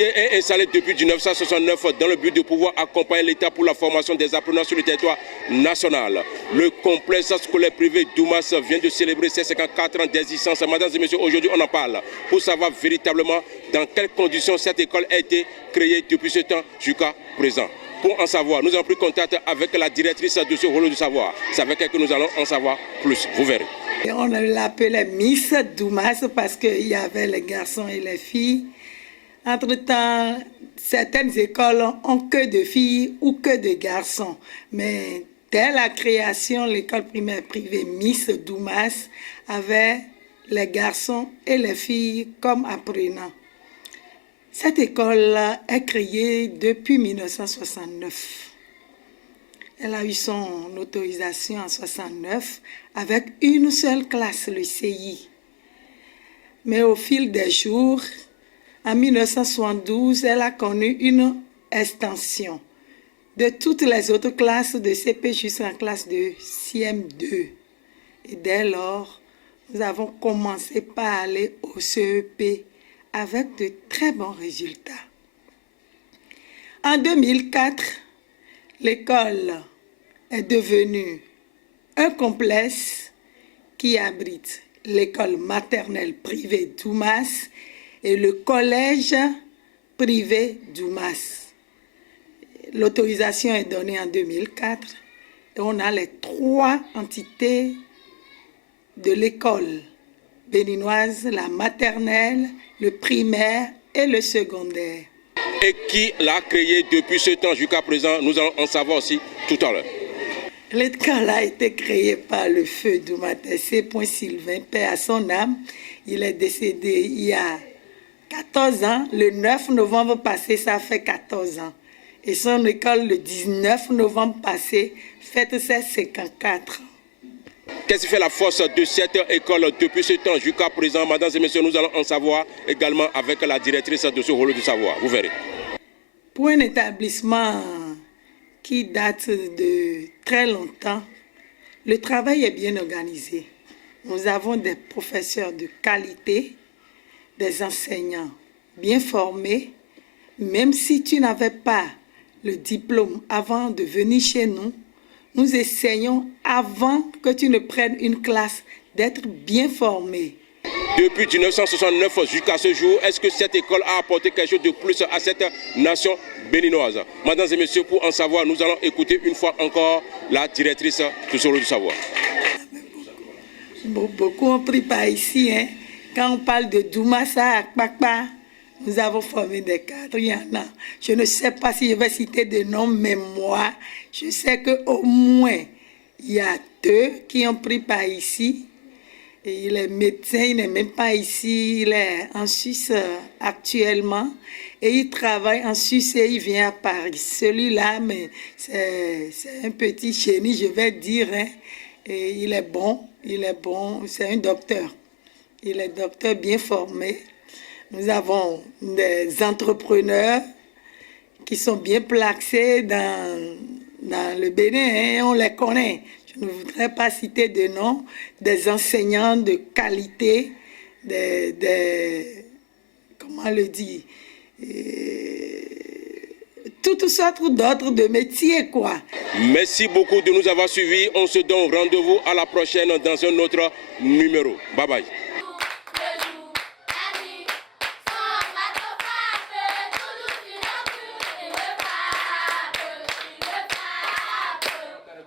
Créé et installé depuis 1969 dans le but de pouvoir accompagner l'État pour la formation des apprenants sur le territoire national. Le complexe scolaire privé Doumas vient de célébrer ses 54 ans d'existence. Mesdames et messieurs, aujourd'hui on en parle pour savoir véritablement dans quelles conditions cette école a été créée depuis ce temps jusqu'à présent. Pour en savoir, nous avons pris contact avec la directrice de ce rôle de savoir. C'est avec elle que nous allons en savoir plus. Vous verrez. Et on l'appelait Miss Doumas parce qu'il y avait les garçons et les filles. Entre-temps, certaines écoles ont que de filles ou que de garçons. Mais dès la création, l'école primaire privée Miss Doumas avait les garçons et les filles comme apprenants. Cette école est créée depuis 1969. Elle a eu son autorisation en 1969 avec une seule classe, le CI. Mais au fil des jours, en 1972, elle a connu une extension de toutes les autres classes de CP jusqu'en classe de CM2. Et dès lors, nous avons commencé par aller au CEP avec de très bons résultats. En 2004, l'école est devenue un complexe qui abrite l'école maternelle privée Doumas et le collège privé Doumas. L'autorisation est donnée en 2004 et on a les 3 entités de l'école béninoise, la maternelle, le primaire et le secondaire. Et qui l'a créé depuis ce temps jusqu'à présent, nous allons en savoir aussi tout à l'heure. L'école a été créée par le feu Doumatessé, Sylvain, paix à son âme. Il est décédé il y a 14 ans. Le 9 novembre passé, ça fait 14 ans. Et son école, le 19 novembre passé, fête ses 54 ans. Qu'est-ce qui fait la force de cette école depuis ce temps jusqu'à présent? Mesdames et messieurs, nous allons en savoir également avec la directrice de ce rôle du savoir. Vous verrez. Pour un établissement qui date de très longtemps, le travail est bien organisé. Nous avons des professeurs de qualité, des enseignants bien formés. Même si tu n'avais pas le diplôme avant de venir chez nous, nous essayons, avant que tu ne prennes une classe, d'être bien formé. Depuis 1969 jusqu'à ce jour, est-ce que cette école a apporté quelque chose de plus à cette nation béninoise? Mesdames et messieurs, pour en savoir, nous allons écouter une fois encore la directrice de ce rôle du savoir. Beaucoup ont pris par ici. Hein. Quand on parle de Doumassa, Akpakpa, nous avons formé des cadres, il y en a. Je ne sais pas si je vais citer des noms, mais moi, je sais qu'au moins, il y a 2 qui ont pris par ici. Et il est médecin, il n'est même pas ici, il est en Suisse actuellement. Et il travaille en Suisse et il vient à Paris. Celui-là, mais c'est un petit génie, je vais dire. Hein. Et il est bon, c'est un docteur. Il est docteur bien formé. Nous avons des entrepreneurs qui sont bien placés dans le Bénin, hein, on les connaît. Je ne voudrais pas citer de noms, des enseignants de qualité, comment le dire, toutes sortes d'autres de métiers, quoi. Merci beaucoup de nous avoir suivis. On se donne rendez-vous à la prochaine dans un autre numéro. Bye bye.